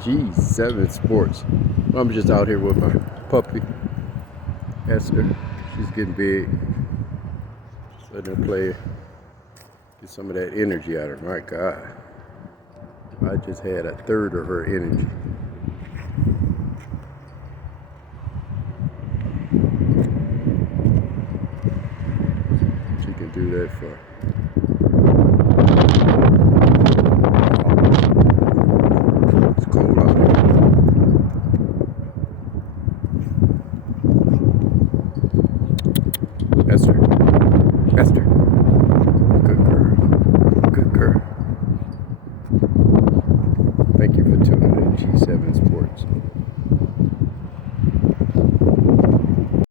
G7 Sports. I'm just out here with my puppy, Esther. She's getting big. Letting her play, get some of that energy out of her. My God. I just had a third of her energy. She can do that for. It's cold out here. Esther. Esther.